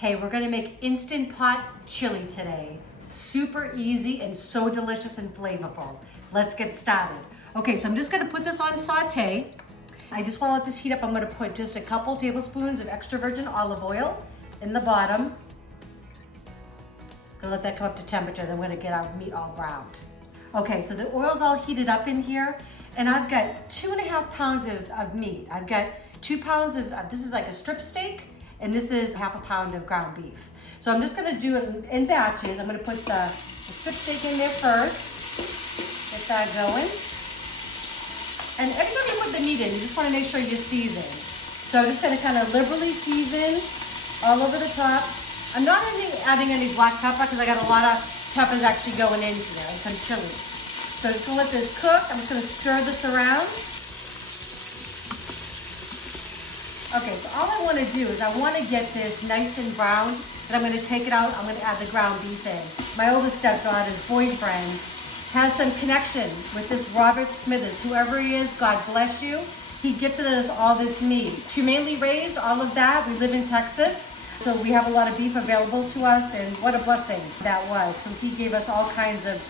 Hey, we're gonna make Instant Pot chili today. Super easy and so delicious and flavorful. Let's get started. Okay, so I'm just gonna put this on saute. I just wanna let this heat up. I'm gonna put just a couple tablespoons of extra virgin olive oil in the bottom. Gonna let that come up to temperature, then we're gonna get our meat all browned. Okay, so the oil's all heated up in here, and I've got 2.5 pounds of meat. I've got 2 pounds of, this is like a strip steak, and this is 1/2 pound of ground beef. So I'm just gonna do it in batches. I'm gonna put the strip steak in there first, get that going. And every time you put the meat in, you just wanna make sure you season. So I'm just gonna kind of liberally season all over the top. I'm not adding any black pepper because I got a lot of peppers actually going in here and some chilies. So just gonna let this cook. I'm just gonna stir this around. Okay, so all I wanna do is I wanna get this nice and brown, and I'm gonna take it out, I'm gonna add the ground beef in. My oldest stepdaughter's boyfriend has some connection with this Robert Smithers, whoever he is, God bless you. He gifted us all this meat. Humanely raised, all of that. We live in Texas, so we have a lot of beef available to us, and what a blessing that was. So he gave us all kinds of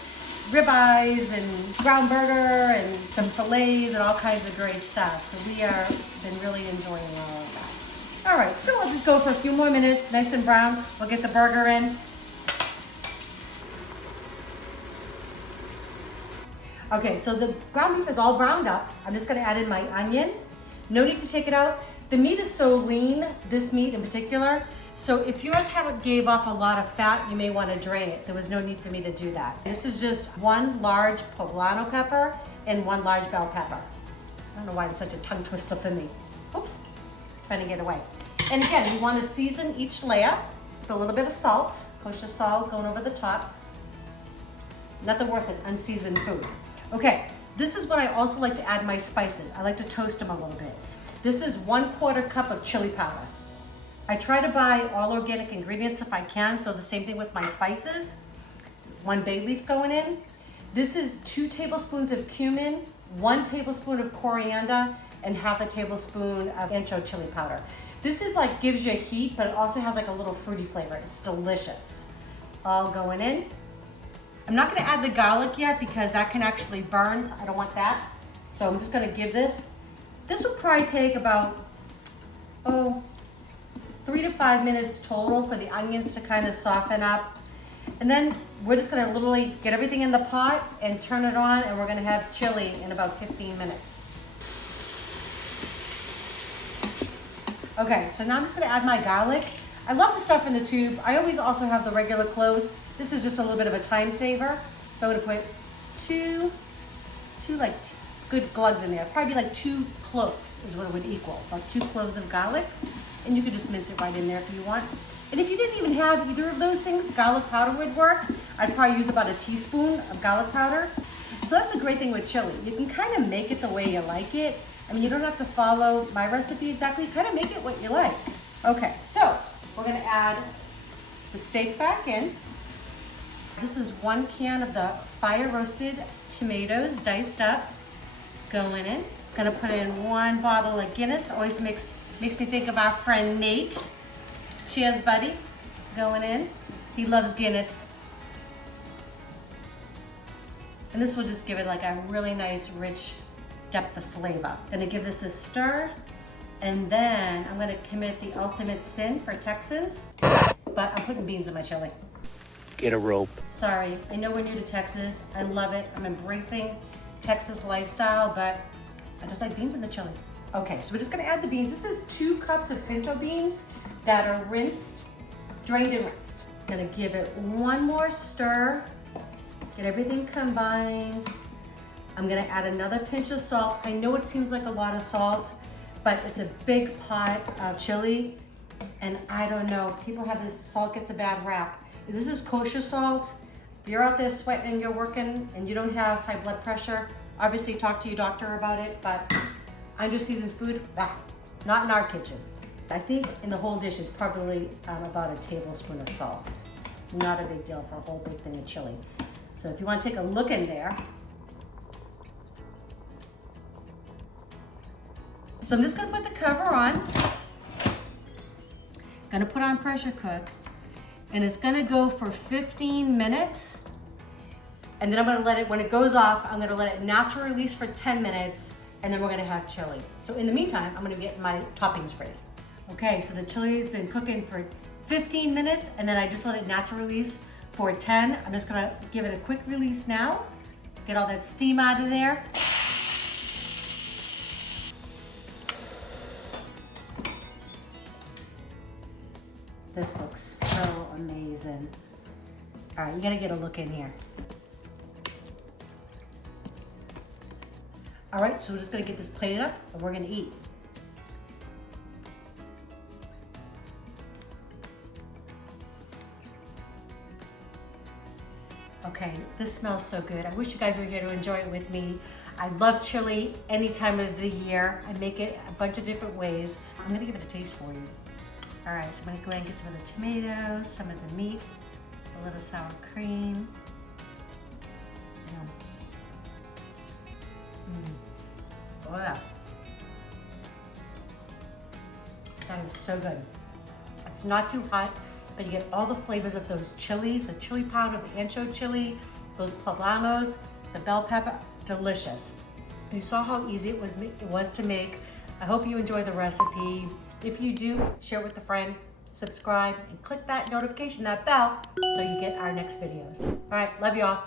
ribeyes and ground burger and some fillets and all kinds of great stuff. So we are been really enjoying all of that. All right, so we'll just go for a few more minutes, nice and brown. We'll get the burger in. Okay, so the ground beef is all browned up. I'm just gonna add in my onion. No need to take it out. The meat is so lean, this meat in particular, so if yours gave off a lot of fat, you may want to drain it. There was no need for me to do that. This is just 1 large poblano pepper and 1 large bell pepper. I don't know why it's such a tongue twister for me. Oops, trying to get away. And again, you want to season each layer with a little bit of salt, kosher salt going over the top. Nothing worse than unseasoned food. Okay, this is when I also like to add my spices. I like to toast them a little bit. This is 1/4 cup of chili powder. I try to buy all organic ingredients if I can, so the same thing with my spices. 1 bay leaf going in. This is 2 tablespoons of cumin, 1 tablespoon of coriander, and 1/2 tablespoon of ancho chili powder. This is like gives you heat, but it also has like a little fruity flavor. It's delicious. All going in. I'm not gonna add the garlic yet because that can actually burn, so I don't want that. So I'm just gonna give this. This will probably take about, 3 to 5 minutes total for the onions to kind of soften up. And then we're just gonna literally get everything in the pot and turn it on, and we're gonna have chili in about 15 minutes. Okay, so now I'm just gonna add my garlic. I love the stuff in the tube. I always also have the regular cloves. This is just a little bit of a time saver. So I'm gonna put two good glugs in there. Probably like 2 cloves is what it would equal. About 2 cloves of garlic. And you could just mince it right in there if you want. And if you didn't even have either of those things, garlic powder would work. I'd probably use about a teaspoon of garlic powder. So that's the great thing with chili. You can kind of make it the way you like it. I mean, you don't have to follow my recipe exactly. Kind of make it what you like. Okay, so we're gonna add the steak back in. This is 1 can of the fire roasted tomatoes diced up going in. Gonna put in 1 bottle of Guinness. Always makes me think of our friend Nate. Cheers, buddy. Going in. He loves Guinness. And this will just give it like a really nice, rich depth of flavor. Gonna give this a stir. And then I'm gonna commit the ultimate sin for Texans, but I'm putting beans in my chili. Get a rope. Sorry, I know we're new to Texas. I love it. I'm embracing Texas lifestyle, but I just like beans in the chili. Okay, so we're just gonna add the beans. This is 2 cups of pinto beans that are rinsed, drained and rinsed. Gonna give it 1 more stir, get everything combined. I'm gonna add another pinch of salt. I know it seems like a lot of salt, but it's a big pot of chili, and I don't know, people have this, salt gets a bad rap. This is kosher salt. If you're out there sweating and you're working and you don't have high blood pressure, obviously talk to your doctor about it, but under seasoned food, not in our kitchen. I think in the whole dish is probably about a tablespoon of salt. Not a big deal for a whole big thing of chili. So if you want to take a look in there. So I'm just gonna put the cover on. Gonna put on pressure cook, and it's gonna go for 15 minutes. And then I'm gonna let it, when it goes off, I'm gonna let it naturally release for 10 minutes, and then we're gonna have chili. So in the meantime, I'm gonna get my toppings ready. Okay, so the chili has been cooking for 15 minutes, and then I just let it naturally release for 10. I'm just gonna give it a quick release now, get all that steam out of there. This looks so amazing. All right, you gotta get a look in here. All right, so we're just gonna get this plated up and we're gonna eat. Okay, this smells so good. I wish you guys were here to enjoy it with me. I love chili any time of the year. I make it a bunch of different ways. I'm gonna give it a taste for you. All right, so I'm gonna go ahead and get some of the tomatoes, some of the meat, a little sour cream. Oh yeah. That is so good. It's not too hot, but you get all the flavors of those chilies, the chili powder, the ancho chili, those poblanos, the bell pepper, delicious. You saw how easy it was to make. I hope you enjoy the recipe. If you do, share it with a friend, subscribe, and click that notification, that bell, so you get our next videos. All right, love y'all.